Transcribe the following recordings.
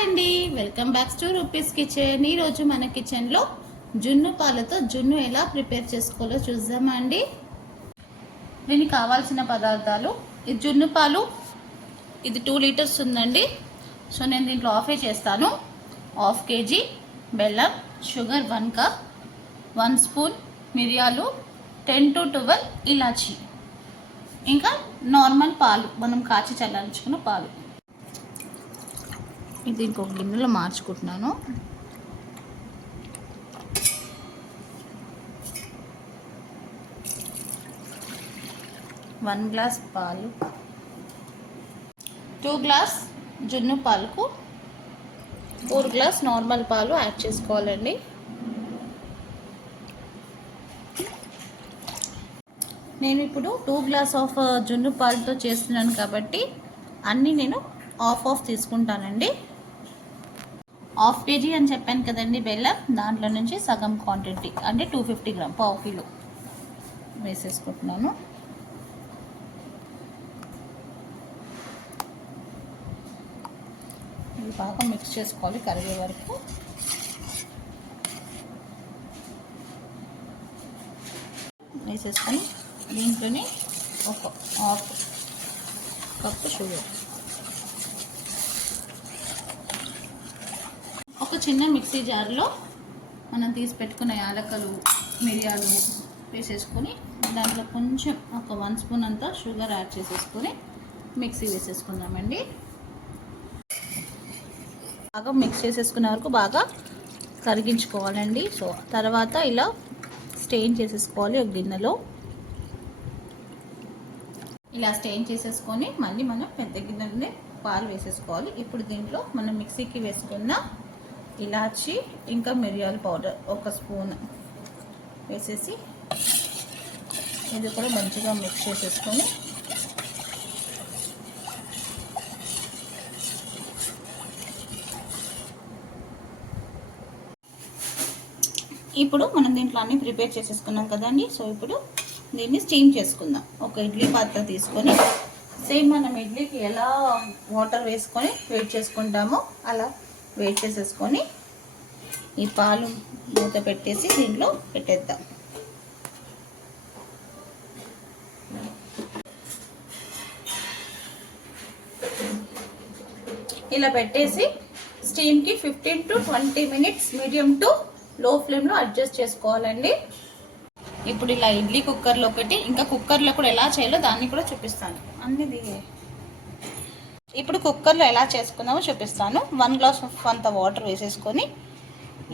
Hi అండి, welcome back to rupees kitchen. ఈరోజు మన కిచెన్లో జున్ను పాలతో జున్ను ఎలా ప్రిపేర్ చేసుకోవాలో చూద్దామా అండి. దీనికి కావాల్సిన పదార్థాలు, ఇది జున్ను పాలు, ఇది 2 లీటర్స్ ఉందండి. సో నేను దీంట్లో హాఫే చేస్తాను. 1/2 kg బెల్లం, షుగర్ 1 కప్, 1 స్పూన్ మిరియాలు, 10 to 12 ఇలాచి, ఇంకా నార్మల్ పాలు, మనం కాచి చల్లార్చుకున్న పాలు. ఇది ఇంకొక గిన్నెలో మార్చుకుంటున్నాను. వన్ గ్లాస్ పాలు, 2 గ్లాస్ జున్ను పాలకు 4 గ్లాస్ నార్మల్ పాలు యాడ్ చేసుకోవాలండి. నేను ఇప్పుడు 2 గ్లాస్ ఆఫ్ జున్ను పాలతో చేస్తున్నాను కాబట్టి అన్నీ నేను హాఫ్ తీసుకుంటానండి. 1/2 kg అని చెప్పాను కదండి బెల్లం, దాంట్లో నుంచి సగం క్వాంటిటీ అంటే 250 గ్రామ్, 1/2 కిలో వేసేసుకుంటున్నాను. ఇది బాగా మిక్స్ చేసుకోవాలి కరిగే వరకు. వేసేసుకొని దీంట్లోనే 1/2 కప్పు షుగర్, ఒక చిన్న మిక్సీ జార్లో మనం తీసి పెట్టుకున్న యాలకలు, మిరియాలు వేసేసుకొని దాంట్లో కొంచెం ఒక 1 స్పూన్ అంతా షుగర్ యాడ్ చేసేసుకొని మిక్సీ వేసేసుకుందామండి. బాగా మిక్స్ చేసేసుకునే వరకు బాగా కరిగించుకోవాలండి. సో తర్వాత ఇలా స్టెయిన్ చేసేసుకోవాలి ఒక గిన్నెలో. ఇలా స్టెయిన్ చేసేసుకొని మళ్ళీ మనం పెద్ద గిన్నెలోనే పాలు వేసేసుకోవాలి. ఇప్పుడు దీంట్లో మనం మిక్సీకి వేసుకున్న ఇలాచి ఇంకా మిరియాల పౌడర్ 1 స్పూన్ వేసేసి ఇది కూడా మంచిగా మిక్స్ చేసేసుకొని ఇప్పుడు మనం దీంట్లో అన్నీ ప్రిపేర్ చేసేసుకున్నాం కదండి. సో ఇప్పుడు దీన్ని స్టీమ్ చేసుకుందాం. ఒక ఇడ్లీ పాత్ర తీసుకొని సేమ్ మనం ఇడ్లీకి ఎలా వాటర్ వేసుకొని వేడి చేసుకుంటామో అలా వేడి చేసేసుకొని ఈ పాలు మూత పెట్టేసి దీంట్లో పెట్టేద్దాం. ఇలా పెట్టేసి స్టీమ్కి 15 to 20 మినిట్స్ మీడియం టు లో ఫ్లేమ్లో అడ్జస్ట్ చేసుకోవాలండి. ఇప్పుడు ఇలా ఇడ్లీ కుక్కర్లో ఒకటి, ఇంకా కుక్కర్లో కూడా ఎలా చేయాలో దాన్ని కూడా చూపిస్తాను. అన్నీ ఇప్పుడు కుక్కర్లో ఎలా చేసుకుందామో చూపిస్తాను. 1 గ్లాస్ అంత వాటర్ వేసేసుకొని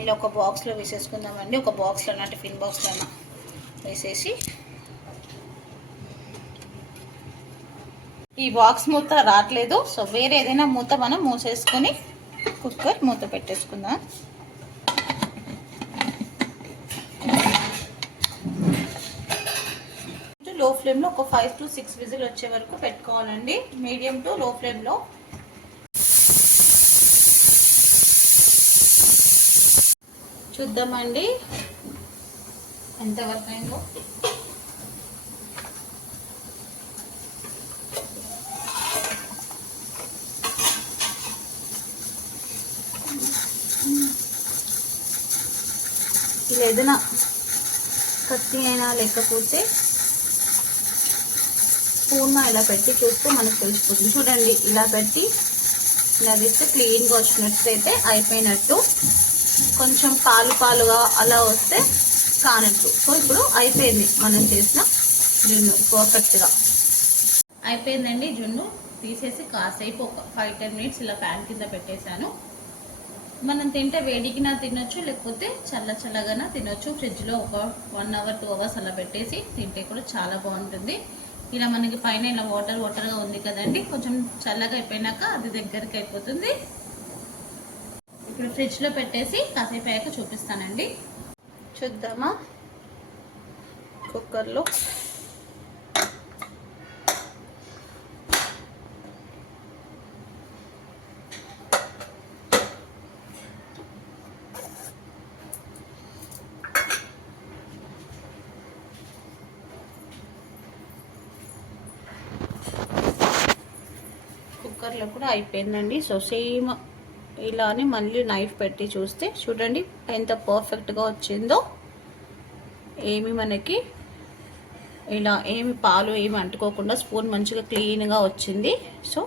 ఇలా ఒక బాక్స్లో వేసేసుకుందామండి. ఒక బాక్స్లో అంటే టిఫిన్ బాక్స్లో వేసేసి ఈ బాక్స్ మూత రావట్లేదు, సో వేరే ఏదైనా మూత మనం మూసేసుకొని కుక్కర్ మూత పెట్టేసుకుందాం. లో ఫ్లేమ్లో ఒక 5 to 6 విజిల్ వచ్చే వరకు పెట్టుకోవాలండి, మీడియం టు లో ఫ్లేమ్లో. చూద్దామండి ఎంతవరకు అయిందో. ఇలా ఏదైనా కత్తి అయినా లేకపోతే స్పూన్ ఇలా పెట్టి చూస్తే మనకు తెలిసిపోతుంది. చూడండి ఇలా పెట్టి ఇలా వేస్తే క్లీన్గా వచ్చినట్టయితే అయిపోయినట్టు, కొంచెం పాలుగా అలా వస్తే కానట్టు. సో ఇప్పుడు అయిపోయింది మనం చేసిన జున్ను, పర్ఫెక్ట్గా అయిపోయిందండి. జున్ను తీసేసి కాసేపు ఒక 5-10 మినిట్స్ ఇలా ప్యాన్ కింద పెట్టేశాను. మనం తింటే వేడికినా తినొచ్చు, లేకపోతే చల్లగానా తినొచ్చు. ఫ్రిడ్జ్లో ఒక 1 hour 2 hours అలా పెట్టేసి తింటే కూడా చాలా బాగుంటుంది. ఇలా మనకి పైన ఇలా వాటర్గా ఉంది కదండి, కొంచెం చల్లగా అయిపోయినాక అది దగ్గరికి అయిపోతుంది. ఇప్పుడు ఫ్రిడ్జ్లో పెట్టేసి కాసేపు అయ్యాక చూపిస్తానండి. చూద్దామా కుక్కర్లో. కుక్కర్లో కూడా అయిపోయిందండి. సో సేమ్ ఇలానే మళ్ళీ నైఫ్ పెట్టి చూస్తే చూడండి ఎంత పర్ఫెక్ట్గా వచ్చిందో. ఏమి మనకి ఇలా ఏమి పాలు ఏమి అంటుకోకుండా స్పూన్ మంచిగా క్లీన్గా వచ్చింది. సో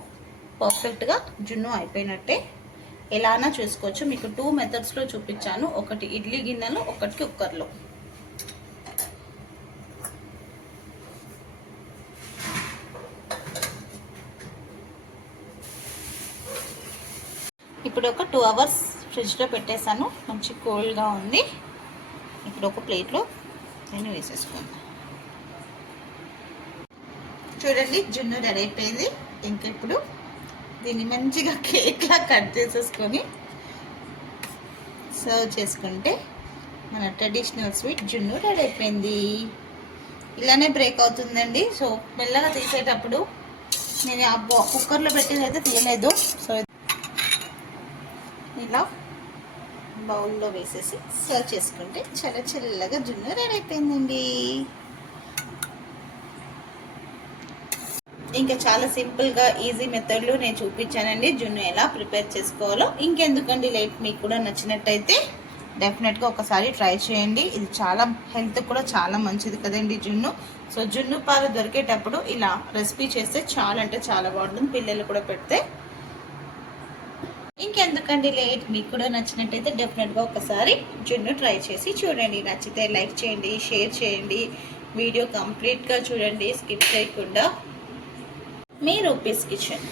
పర్ఫెక్ట్గా జున్ను అయిపోయినట్టే. ఎలానా చూసుకోవచ్చు. మీకు 2 మెథడ్స్లో చూపించాను, ఒకటి ఇడ్లీ గిన్నెలో, ఒకటి కుక్కర్లో. ఇప్పుడు ఒక 2 అవర్స్ ఫ్రిడ్జ్లో పెట్టేశాను, మంచి కోల్డ్గా ఉంది. ఇప్పుడు ఒక ప్లేట్లో నేను వేసేసుకున్నాను. చూడండి జున్ను రెడీ అయిపోయింది. ఇంకా ఇప్పుడు దీన్ని మంచిగా కేక్లా కట్ చేసేసుకొని సర్వ్ చేసుకుంటే మన ట్రెడిషనల్ స్వీట్ జున్ను రెడీ అయిపోయింది. ఇలానే బ్రేక్ అవుతుందండి. సో మెల్లగా తీసేటప్పుడు నేను ఆ కుక్కర్లో పెట్టేది అయితే తీయలేదు. సో ఇలా బౌల్లో వేసేసి సర్వ్ చేసుకుంటే చాలా చల్లగా జున్ను రెడీ అయిపోయిందండి. ఇంకా చాలా సింపుల్గా ఈజీ మెథడ్లో నేను చూపించానండి జున్ను ఎలా ప్రిపేర్ చేసుకోవాలో. ఇంకెందుకండి లేట్, మీకు కూడా నచ్చినట్టయితే డెఫినెట్గా ఒకసారి ట్రై చేయండి. ఇది చాలా హెల్త్ కూడా చాలా మంచిది కదండి జున్ను. సో జున్ను పాలు దొరికేటప్పుడు ఇలా రెసిపీ చేస్తే చాలా అంటే చాలా బాగుంటుంది, పిల్లలు కూడా పెడితే. ఇంకెందుకండి లేట్, మీకు కూడా నచ్చినట్టయితే డెఫినెట్గా ఒకసారి జున్ను ట్రై చేసి చూడండి. నచ్చితే లైక్ చేయండి, షేర్ చేయండి, వీడియో కంప్లీట్గా చూడండి స్కిప్ చేయకుండా. మీ రూపీస్ కిచెన్.